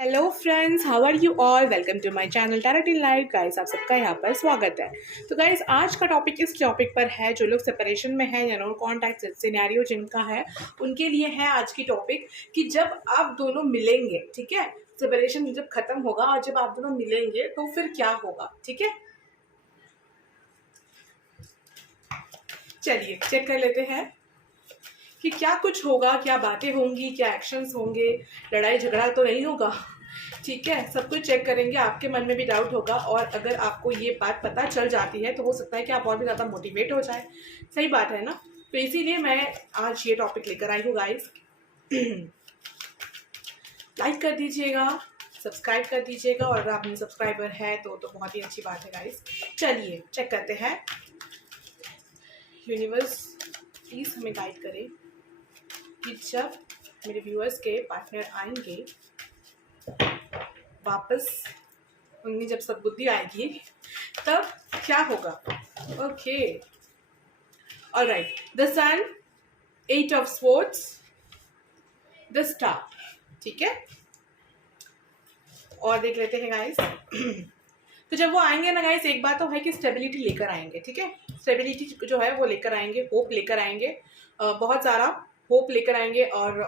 Hello friends, how are you all. Welcome to my channel tarot in life. Guys, आप सबका यहाँ पर स्वागत है। तो गाइस, आज का टॉपिक इस टॉपिक पर है जो लोग सेपरेशन में है या नो कॉन्टैक्ट सिनेरियो जिनका है उनके लिए है आज की टॉपिक कि जब आप दोनों मिलेंगे, ठीक है, सेपरेशन जब खत्म होगा और जब आप दोनों मिलेंगे तो फिर क्या होगा। ठीक है, चलिए चेक कर लेते हैं कि क्या कुछ होगा, क्या बातें होंगी, क्या एक्शंस होंगे। लड़ाई झगड़ा तो नहीं होगा, ठीक है। सब कुछ चेक करेंगे। आपके मन में भी डाउट होगा और अगर आपको ये बात पता चल जाती है तो हो सकता है कि आप और भी ज़्यादा मोटिवेट हो जाए। सही बात है ना। तो इसीलिए मैं आज ये टॉपिक लेकर आई हूँ गाइस। लाइक कर दीजिएगा, सब्सक्राइब कर दीजिएगा और अगर आप मेरे सब्सक्राइबर है तो बहुत ही अच्छी बात है गाइस। चलिए चेक करते हैं। यूनिवर्स प्लीज़ हमें गाइड करे कि जब मेरे व्यूअर्स के पार्टनर आएंगे वापस, उनमें जब सद्बुद्धि आएगी तब क्या होगा। Okay, alright. The sun, 8 of swords, the star. ठीक है, और देख लेते हैं गाइस। तो जब वो आएंगे ना गाइस, एक बात तो है कि स्टेबिलिटी लेकर आएंगे। ठीक है, स्टेबिलिटी जो है वो लेकर आएंगे, होप लेकर आएंगे, बहुत सारा होप लेकर आएंगे। और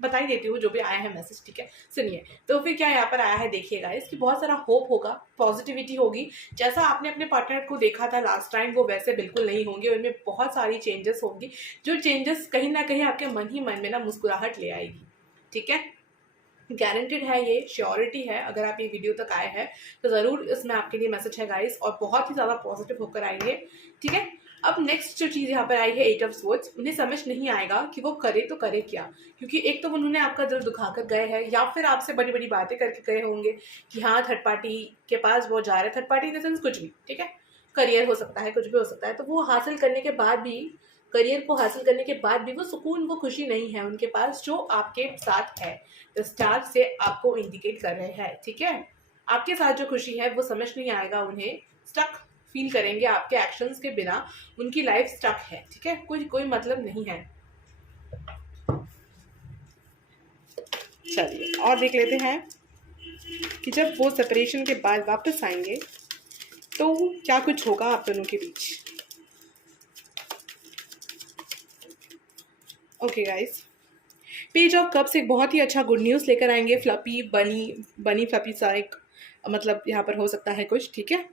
बता ही देती हूँ जो भी आया है मैसेज। ठीक है, सुनिए। तो फिर क्या यहाँ पर आया है देखिएगा, इसकी बहुत सारा होप होगा, पॉजिटिविटी होगी। जैसा आपने अपने पार्टनर को देखा था लास्ट टाइम वो वैसे बिल्कुल नहीं होंगे, उनमें बहुत सारी चेंजेस होंगी, जो चेंजेस कहीं ना कहीं आपके मन ही मन में ना मुस्कुराहट ले आएगी। ठीक है, गारंटेड है, ये श्योरिटी है। अगर आप ये वीडियो तक आए हैं तो ज़रूर इसमें आपके लिए मैसेज है गाइस, और बहुत ही ज़्यादा पॉजिटिव होकर आएंगे। ठीक है, अब नेक्स्ट जो चीज़ यहाँ पर आई है 8 ऑफ स्वॉर्ड्स। उन्हें समझ नहीं आएगा कि वो करे तो करे क्या, क्योंकि एक तो उन्होंने आपका दिल दुखा कर गए हैं या फिर आपसे बड़ी बड़ी बातें करके गए होंगे कि हाँ थर्ड पार्टी के पास वो जा रहे, third party in the sense कुछ भी। ठीक है, करियर हो सकता है, कुछ भी हो सकता है। तो वो हासिल करने के बाद भी, करियर को हासिल करने के बाद भी वो सुकून, वो खुशी नहीं है उनके पास जो आपके साथ है। तो स्टार से आपको इंडिकेट कर रहे हैं। ठीक है, आपके साथ जो खुशी है वो समझ नहीं आएगा उन्हें, स्टक फील करेंगे आपके एक्शंस के बिना। उनकी लाइफ स्टक है। ठीक है, कोई मतलब नहीं है। चलिए और देख लेते हैं कि जब वो सेपरेशन के बाद वापस आएंगे तो क्या कुछ होगा आप दोनों के बीच। Okay guys, page of cups एक बहुत ही अच्छा गुड न्यूज़ लेकर आएंगे। फ्लपी बनी बनी फ्लपी सा एक मतलब यहाँ पर हो सकता है कुछ। ठीक है,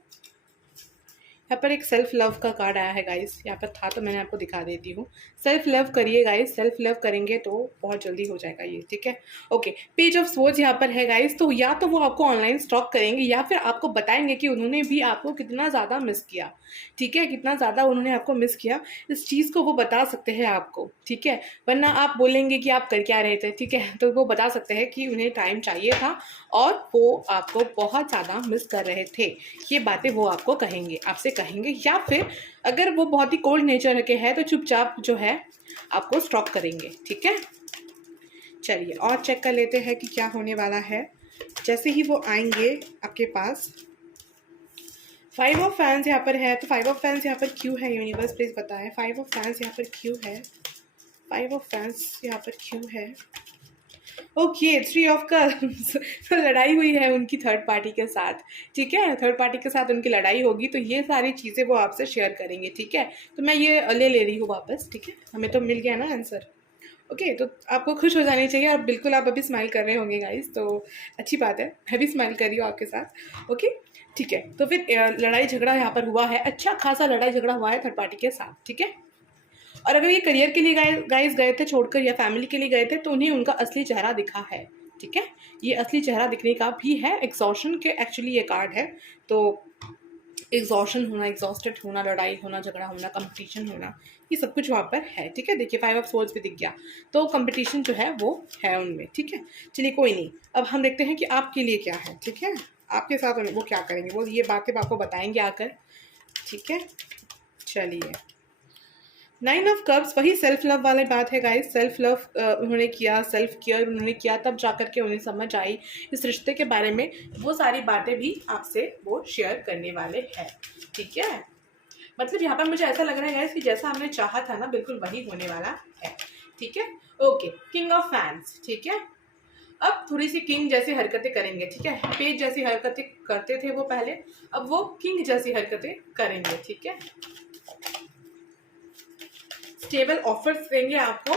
यहाँ पर एक सेल्फ लव का कार्ड आया है गाइस, यहाँ पर था तो मैंने आपको दिखा देती हूँ। सेल्फ लव करिए गाइस, सेल्फ लव करेंगे तो बहुत जल्दी हो जाएगा ये। ठीक है, ओके। पेज ऑफ स्वॉर्ड्स यहाँ पर है गाइस, तो या तो वो आपको ऑनलाइन स्टॉक करेंगे या फिर आपको बताएंगे कि उन्होंने भी आपको कितना ज़्यादा मिस किया। ठीक है, कितना ज़्यादा उन्होंने आपको मिस किया, इस चीज़ को वो बता सकते हैं आपको। ठीक है, वरना आप बोलेंगे कि आप कर क्या रहे थे। ठीक है, तो वो बता सकते हैं कि उन्हें टाइम चाहिए था और वो आपको बहुत ज़्यादा मिस कर रहे थे। ये बातें वो आपको कहेंगे, आपसे कहेंगे, या फिर अगर वो बहुत ही कोल्ड नेचर के हैं तो चुपचाप जो है आपको स्टॉप करेंगे। ठीक है, चलिए और चेक कर लेते हैं कि क्या होने वाला है जैसे ही वो आएंगे आपके पास। 5 ऑफ फैंस यहाँ पर है, तो 5 ऑफ फैंस यहाँ पर क्यों है, यूनिवर्स प्लीज बताएं। 5 ऑफ फैंस यहाँ पर क्यों है, 5 ऑफ फैंस यहाँ पर क्यों है। Okay, 3 of cups. तो लड़ाई हुई है उनकी थर्ड पार्टी के साथ। ठीक है, थर्ड पार्टी के साथ उनकी लड़ाई होगी, तो ये सारी चीज़ें वो आपसे शेयर करेंगे। ठीक है, तो मैं ये ले रही हूँ वापस। ठीक है, हमें तो मिल गया ना आंसर। ओके, तो आपको खुश हो जानी चाहिए। आप बिल्कुल, आप अभी स्माइल कर रहे होंगे गाइस, तो अच्छी बात है। मैं भी स्माइल कर रही हूँ आपके साथ। ओके, ठीक है। तो फिर लड़ाई झगड़ा यहाँ पर हुआ है, अच्छा खासा लड़ाई झगड़ा हुआ है थर्ड पार्टी के साथ। ठीक है, और अगर ये करियर के लिए गाइस गए थे छोड़कर या फैमिली के लिए गए थे तो उन्हें उनका असली चेहरा दिखा है। ठीक है, ये असली चेहरा दिखने का भी है। एग्जॉशन के एक्चुअली ये कार्ड है, तो एग्जॉशन होना, एग्जॉस्टेड होना, लड़ाई होना, झगड़ा होना, कंपटीशन होना, ये सब कुछ वहाँ पर है। ठीक है, देखिए 5 ऑफ स्वॉर्ड्स भी दिख गया, तो कंपटीशन जो है वो है उनमें। ठीक है, चलिए कोई नहीं, अब हम देखते हैं कि आपके लिए क्या है। ठीक है, आपके साथ वो क्या करेंगे, वो ये बातें आपको बताएंगे आकर। ठीक है, चलिए 9 ऑफ कप्स, वही सेल्फ लव वाली बात है गाइस। सेल्फ लव उन्होंने किया, सेल्फ केयर उन्होंने किया, तब जाकर के उन्हें समझ आई इस रिश्ते के बारे में। वो सारी बातें भी आपसे वो शेयर करने वाले हैं। ठीक है, मतलब यहाँ पर मुझे ऐसा लग रहा है गाइस कि जैसा हमने चाहा था ना, बिल्कुल वही होने वाला है। ठीक है, ओके। किंग ऑफ फैंस, ठीक है, अब थोड़ी सी किंग जैसी हरकतें करेंगे, ठीक है। पेज जैसी हरकतें करते थे वो पहले, अब वो किंग जैसी हरकतें करेंगे, ठीक है। स्टेबल ऑफर्स देंगे आपको।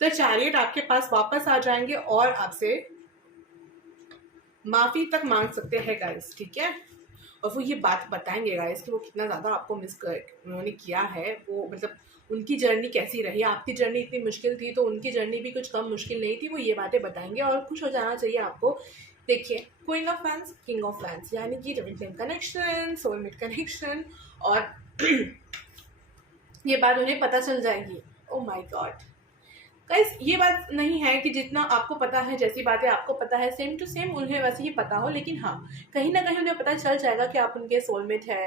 द चैरियट आपके पास वापस आ जाएंगे और आपसे माफी तक मांग सकते हैं गाइस, ठीक है। और वो ये बात बताएंगे गाइस कि वो कितना ज़्यादा आपको मिस कर उन्होंने किया है, वो मतलब उनकी जर्नी कैसी रही। आपकी जर्नी इतनी मुश्किल थी तो उनकी जर्नी भी कुछ कम मुश्किल नहीं थी, वो ये बातें बताएंगे और खुश हो जाना चाहिए आपको। देखिए, queen of fans, king of fans, यानी कि twin flame connection, soulmate connection, और ये बात उन्हें पता चल जाएगी। ओ माय गॉड गाइस, ये बात नहीं है कि जितना आपको पता है, जैसी बातें आपको पता है सेम टू सेम उन्हें वैसे ही पता हो, लेकिन हाँ, कहीं ना कहीं उन्हें पता चल जाएगा कि आप उनके सोलमेट है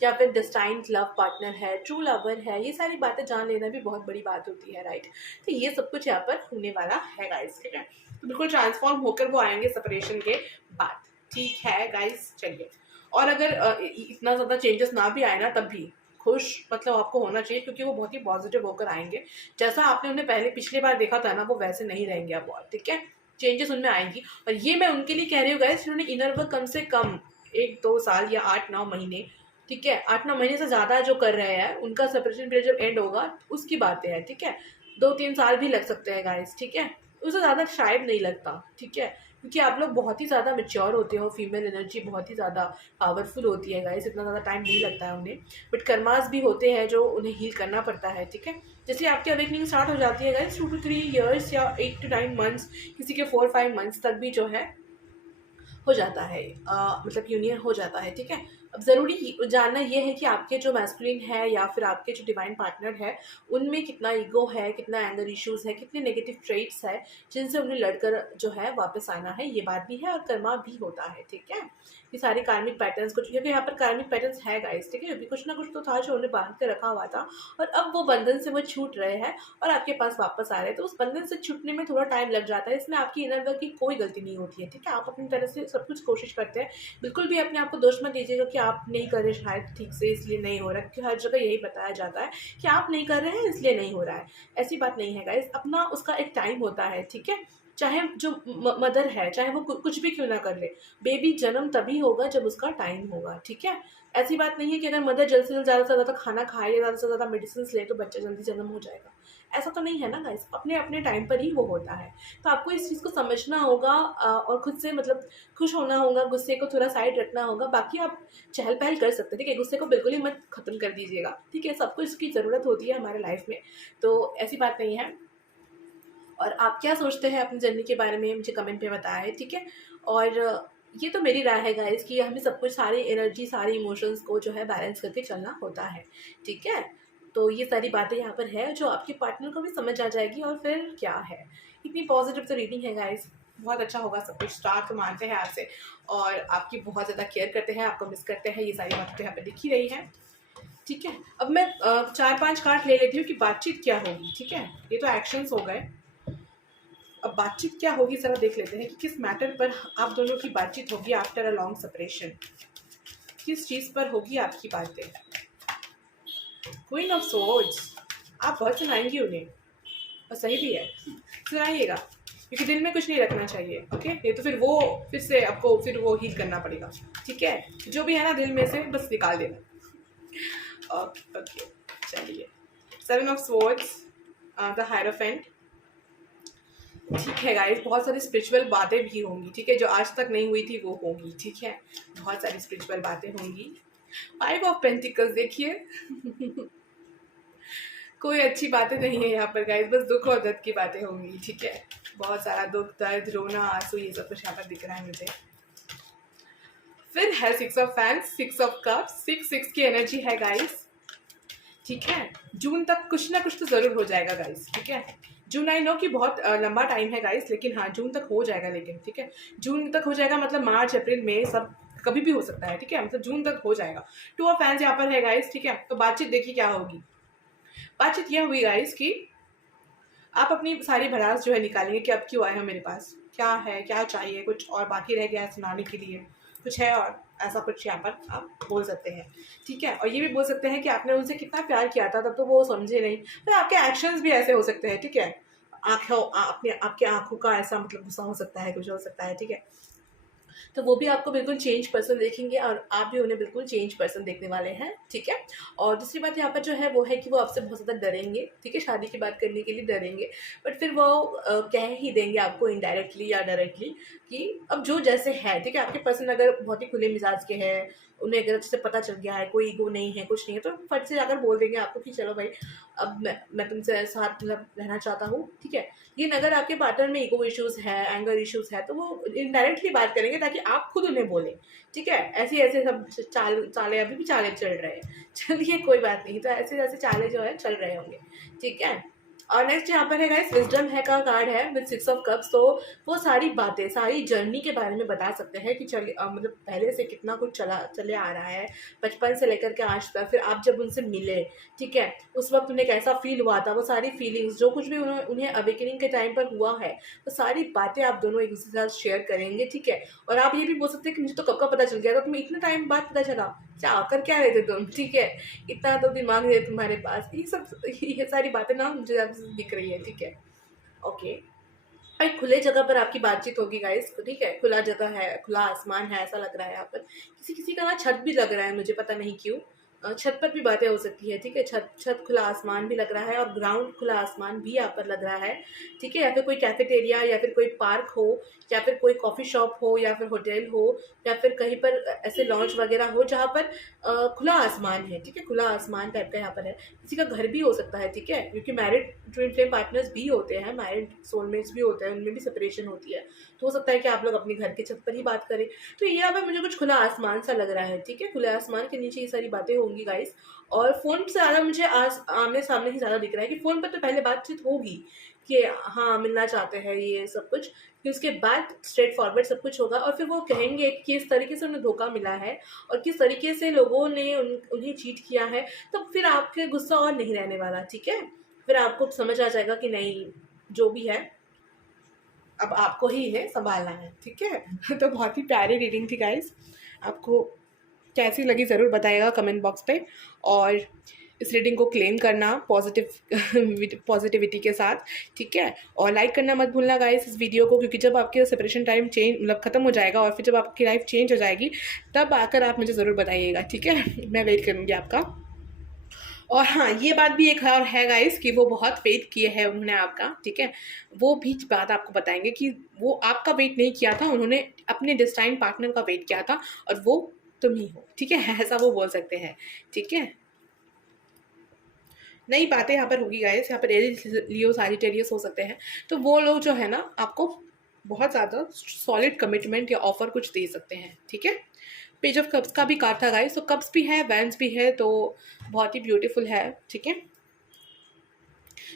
या फिर डेस्टाइन्ड लव पार्टनर है, ट्रू लवर है। ये सारी बातें जान लेना भी बहुत बड़ी बात होती है, राइट। तो ये सब कुछ यहाँ पर होने वाला है गाइस, ठीक है। तो बिल्कुल ट्रांसफॉर्म होकर वो आएंगे सेपरेशन के बाद, ठीक है गाइस। चलिए, और अगर इतना ज़्यादा चेंजेस ना भी आए ना, तब भी खुश मतलब आपको होना चाहिए, क्योंकि वो बहुत ही पॉजिटिव होकर आएंगे। जैसा आपने उन्हें पहले पिछली बार देखा था ना, वो वैसे नहीं रहेंगे अब और, ठीक है। चेंजेस उनमें आएंगी, और ये मैं उनके लिए कह रही हूँ गाइस जिन्होंने इनर वर्क कम से कम 1-2 साल या 8-9 महीने, ठीक है, 8-9 महीने से ज़्यादा जो कर रहे हैं, उनका सेपरेशन पीरियड जब एंड होगा उसकी बातें हैं, ठीक है। 2-3 साल भी लग सकते हैं गाइस, ठीक है, उससे ज़्यादा शायद नहीं लगता, ठीक है, क्योंकि आप लोग बहुत ही ज़्यादा मेच्योर होते हो। फीमेल एनर्जी बहुत ही ज़्यादा पावरफुल होती है गाइस, इतना ज़्यादा टाइम नहीं लगता है उन्हें। बट कर्मास भी होते हैं जो उन्हें हील करना पड़ता है, ठीक है। जैसे आपकी अवेकनिंग स्टार्ट हो जाती है गाइस 2 to 3 years या 8 to 9 months, किसी के 4-5 months तक भी जो है हो जाता है, मतलब यूनियन हो जाता है, ठीक है। अब ज़रूरी जानना ये है कि आपके जो मैस्कुलिन है या फिर आपके जो डिवाइन पार्टनर है, उनमें कितना ईगो है, कितना एंगर इश्यूज़ है, कितने नेगेटिव ट्रेट्स है जिनसे उन्हें लड़कर जो है वापस आना है। ये बात भी है, और कर्मा भी होता है, ठीक है। ये सारे कार्मिक पैटर्न्स कुछ, क्योंकि यहाँ पर कार्मिक पैटर्न्स है गाइस, ठीक है। अभी कुछ ना कुछ तो था जो उन्हें बांध के रखा हुआ था, और अब वो बंधन से वो छूट रहे हैं और आपके पास वापस आ रहे हैं। तो उस बंधन से छूटने में थोड़ा टाइम लग जाता है, इसमें आपकी इनर वर्क की कोई गलती नहीं होती है, ठीक है। आप अपनी तरह से सब कुछ कोशिश करते हैं, बिल्कुल भी अपने आप को दोष मत दीजिएगा कि आप नहीं कर रहे शायद ठीक से इसलिए नहीं हो रहा है, क्योंकि हर जगह यही बताया जाता है कि आप नहीं कर रहे हैं इसलिए नहीं हो रहा है। ऐसी बात नहीं है गाइस, अपना उसका एक टाइम होता है, ठीक है। चाहे जो मदर है, चाहे वो कुछ भी क्यों ना कर ले, बेबी जन्म तभी होगा जब उसका टाइम होगा, ठीक है। ऐसी बात नहीं है कि अगर मदर जल्द से ज़्यादा से ज़्यादा खाना खाए या ज़्यादा से ज़्यादा मेडिसिन ले तो बच्चा जल्दी जन्म हो जाएगा, ऐसा तो नहीं है ना गाइस। अपने अपने टाइम पर ही वो होता है। तो आपको इस चीज़ को समझना होगा, और खुद से मतलब खुश होना होगा, गुस्से को थोड़ा साइड रखना होगा। बाकी आप चहल पहल कर सकते हैं, ठीक है। गुस्से को बिल्कुल ही मत खत्म कर दीजिएगा, ठीक है। सब कुछ इसकी ज़रूरत होती है हमारे लाइफ में, तो ऐसी बात नहीं है। और आप क्या सोचते हैं अपनी जर्नी के बारे में मुझे कमेंट पे बताएं, ठीक है। और ये तो मेरी राय है गाइस कि हमें सब कुछ, सारी एनर्जी, सारे इमोशंस को जो है बैलेंस करके चलना होता है, ठीक है। तो ये सारी बातें यहाँ पर है जो आपके पार्टनर को भी समझ आ जाएगी, और फिर क्या है, इतनी पॉजिटिव तो रीडिंग है गाइस। बहुत अच्छा होगा सब कुछ, स्टार तो मानते हैं आपसे और आपकी बहुत ज़्यादा केयर करते हैं, आपको मिस करते हैं, ये सारी बातें तो यहाँ पर दिख ही रही हैं, ठीक है। अब मैं 4-5 कार्ड ले लेती हूँ कि बातचीत क्या होगी, ठीक है। ये तो एक्शंस हो गए, अब बातचीत क्या होगी जरा देख लेते हैं कि किस मैटर पर आप दोनों की बातचीत होगी आफ्टर अ लॉन्ग सेपरेशन। किस चीज़ पर होगी आपकी बातें। क्वीन ऑफ सोर्ड्स, आप बहुत सुनाएंगी उन्हें, और सही भी है, सुनाइएगा, क्योंकि दिल में कुछ नहीं रखना चाहिए, ओके। ये तो फिर वो फिर से आपको फिर वो हील करना पड़ेगा, ठीक है। जो भी है ना दिल में से बस निकाल देना, ओके। चलिए, 7 ऑफ स्वॉर्ड्स, द हायरोफेंट, ठीक है गाइस। बहुत सारी स्पिरिचुअल बातें भी होंगी, ठीक है, जो आज तक नहीं हुई थी वो होगी, ठीक है। बहुत सारी स्पिरिचुअल बातें होंगी। 5 ऑफ पेंटिकल्स, देखिए कोई अच्छी बातें नहीं है यहाँ पर गाइस, बस दुख और दर्द की बातें होंगी, ठीक है। बहुत सारा दुख, दर्द, रोना, आंसू, ये सब कुछ यहाँ पर दिख रहा है मुझे। फिर है 6 ऑफ फैंस, 6 ऑफ कप्स, 6 की एनर्जी है गाइस, ठीक है। जून तक कुछ ना कुछ तो जरूर हो जाएगा गाइस, ठीक है। जून, आई नो कि बहुत लंबा टाइम है गाइस, लेकिन हाँ जून तक हो जाएगा, लेकिन ठीक है। जून तक हो जाएगा मतलब मार्च, अप्रैल, मई सब कभी भी हो सकता है, ठीक है। मतलब जून तक हो जाएगा। 2 ऑफ फैंस यहाँ पर है गाइस, ठीक है। तो बातचीत देखिए क्या होगी। बातचीत यह हुई गाइस कि आप अपनी सारी भड़ास जो है निकालेंगे कि अब क्यों आए हैं मेरे पास, क्या है, क्या चाहिए, कुछ और बाकी रह गया है सुनाने के लिए, कुछ है और ऐसा कुछ यहाँ पर आप बोल सकते हैं, ठीक है। और ये भी बोल सकते हैं कि आपने उनसे कितना प्यार किया था, तब तो वो समझे नहीं, पर आपके एक्शंस भी ऐसे हो सकते हैं, ठीक है। आँखों अपने आपकी आँखों का ऐसा मतलब गुस्सा हो सकता है, कुछ हो सकता है, ठीक है। तो वो भी आपको बिल्कुल चेंज पर्सन देखेंगे और आप भी उन्हें बिल्कुल चेंज पर्सन देखने वाले हैं, ठीक है। और दूसरी बात यहाँ पर जो है वो है कि वो आपसे बहुत ज़्यादा डरेंगे, ठीक है, शादी की बात करने के लिए डरेंगे, बट फिर वो कह ही देंगे आपको इनडायरेक्टली या डायरेक्टली कि अब जो जैसे है, ठीक है। आपके पर्सन अगर बहुत ही खुले मिजाज के हैं, उन्हें अगर अच्छे से पता चल गया है, कोई ईगो नहीं है, कुछ नहीं है, तो फट से जाकर बोल देंगे आपको कि चलो भाई, अब मैं तुमसे साथ मतलब रहना चाहता हूँ, ठीक है। लेकिन अगर आपके पार्टनर में ईगो इश्यूज है, एंगर इश्यूज है, तो वो इनडायरेक्टली बात करेंगे ताकि आप खुद उन्हें बोलें, ठीक है। ऐसे ऐसे सब चाले अभी भी चाले चल रहे हैं चलिए कोई बात नहीं, तो ऐसे ऐसे चाले जो है चल रहे होंगे, ठीक है। और नेक्स्ट यहाँ पर है गाइस, विजडम है का कार्ड है विद 6 ऑफ कप्स। तो वो सारी बातें, सारी जर्नी के बारे में बता सकते हैं कि चलिए मतलब पहले से कितना कुछ चले आ रहा है, बचपन से लेकर के आज तक, फिर आप जब उनसे मिले, ठीक है, उस वक्त उन्हें कैसा फील हुआ था, वो सारी फीलिंग्स जो कुछ भी उन्हें अवेकनिंग के टाइम पर हुआ है, वो सारी बातें आप दोनों एक दूसरे के साथ शेयर करेंगे, ठीक है। और आप ये भी बोल सकते हैं कि मुझे तो कब का पता चल गया था, तुम्हें इतना टाइम बाद पता चला, क्या कर क्या रहे थे तुम, ठीक है, इतना तो दिमाग है तुम्हारे पास, ये सारी बातें ना मुझे आपसे दिख रही है, ठीक है। ओके, एक खुले जगह पर आपकी बातचीत होगी गाइस, ठीक है, खुला जगह है, खुला आसमान है, ऐसा लग रहा है यहाँ पर। किसी किसी का ना छत भी लग रहा है, मुझे पता नहीं क्यों। छत पर भी बातें हो सकती है, ठीक है। छत छत खुला आसमान भी लग रहा है और ग्राउंड खुला आसमान भी यहाँ पर लग रहा है, ठीक है। या फिर कोई कैफेटेरिया या फिर कोई पार्क हो, या फिर कोई कॉफ़ी शॉप हो, या फिर होटल हो, या फिर कहीं पर ऐसे लॉन्च वगैरह हो जहाँ पर खुला आसमान है, ठीक है। खुला आसमान टाइप का यहाँ पर है। किसी का घर भी हो सकता है, ठीक है, क्योंकि मैरिड ट्विन फ्लेम पार्टनर्स भी होते हैं, मैरिड सोलमेट्स भी होते हैं, उनमें भी सेपरेशन होती है, तो हो सकता है कि आप लोग अपने घर के छत पर ही बात करें। तो ये यहाँ पर मुझे कुछ खुला आसमान सा लग रहा है, ठीक है। खुले आसमान के नीचे ये सारी बातें होंगी गाइस। और फ़ोन से ज़्यादा मुझे आमने सामने ही ज़्यादा दिख रहा है कि फ़ोन पर तो पहले बातचीत होगी कि हाँ मिलना चाहते हैं, ये सब कुछ, फिर उसके बाद स्ट्रेट फॉरवर्ड सब कुछ होगा, और फिर वो कहेंगे कि किस तरीके से उन्हें धोखा मिला है और किस तरीके से लोगों ने उन्हें चीट किया है। तो फिर आपके गुस्सा और नहीं रहने वाला, ठीक है। फिर आपको समझ आ जाएगा कि नहीं, जो भी है अब आपको ही इन्हें संभालना है, ठीक है तो बहुत ही प्यारी रीडिंग थी गाइस। आपको कैसी लगी ज़रूर बताइएगा कमेंट बॉक्स पे। और इस रीडिंग को क्लेम करना पॉजिटिविटी के साथ, ठीक है। और लाइक करना मत भूलना गाइस इस वीडियो को, क्योंकि जब आपके सेपरेशन टाइम चेंज मतलब ख़त्म हो जाएगा और फिर जब आपकी लाइफ चेंज हो जाएगी, तब आकर आप मुझे ज़रूर बताइएगा, ठीक है मैं वेट करूँगी आपका। और हाँ, ये बात भी एक और है गाइस कि वो बहुत वेट किए हैं उन्होंने आपका, ठीक है। वो भी बात आपको बताएंगे कि वो आपका वेट नहीं किया था, उन्होंने अपने डेस्टाइन पार्टनर का वेट किया था, और वो तुम ही हो, ठीक है ऐसा वो बोल सकते हैं, ठीक है। नई बातें यहाँ पर होगी गाइस, यहाँ पर एरीज लियो सैजिटेरियस हो सकते हैं, तो वो लोग जो है ना आपको बहुत ज़्यादा सॉलिड कमिटमेंट या ऑफर कुछ दे सकते हैं, ठीक है। पेज ऑफ कप्स का भी कार्ड था गाइस, तो कप्स भी है, वैंस भी है, तो बहुत ही ब्यूटीफुल है, ठीक है।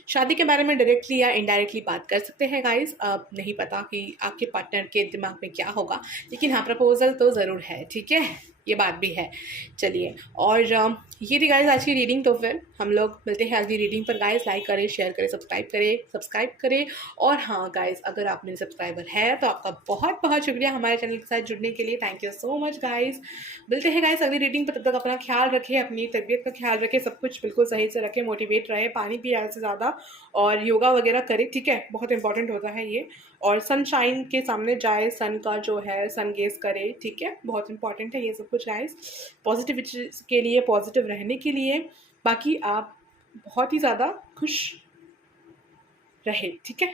शादी के बारे में डायरेक्टली या इनडायरेक्टली बात कर सकते हैं गाइस। अब नहीं पता कि आपके पार्टनर के दिमाग में क्या होगा, लेकिन हाँ प्रपोजल तो ज़रूर है, ठीक है, ये बात भी है। चलिए, और ये थी गाइस आज की रीडिंग। तो फिर हम लोग मिलते हैं अगली रीडिंग पर गाइस। लाइक करें, शेयर करें, सब्सक्राइब करें। और हाँ गाइस, अगर आप मेरे सब्सक्राइबर हैं तो आपका बहुत बहुत शुक्रिया हमारे चैनल के साथ जुड़ने के लिए। Thank you so much guys. मिलते हैं गाइस अगली रीडिंग पर, तब तक अपना ख्याल रखें, अपनी तबीयत का ख्याल रखें, सब कुछ बिल्कुल सही से रखें, मोटिवेट रहे, पानी पिए ज़्यादा से ज़्यादा, और योगा वगैरह करें, ठीक है, बहुत इंपॉर्टेंट होता है ये। और सनशाइन के सामने जाए, सन का जो है सन गेज करे, ठीक है, बहुत इंपॉर्टेंट है ये सब कुछ गाइस, पॉजिटिविटी के लिए, पॉजिटिव रहने के लिए। बाकी आप बहुत ही ज़्यादा खुश रहे, ठीक है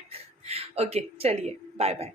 ओके चलिए, बाय बाय।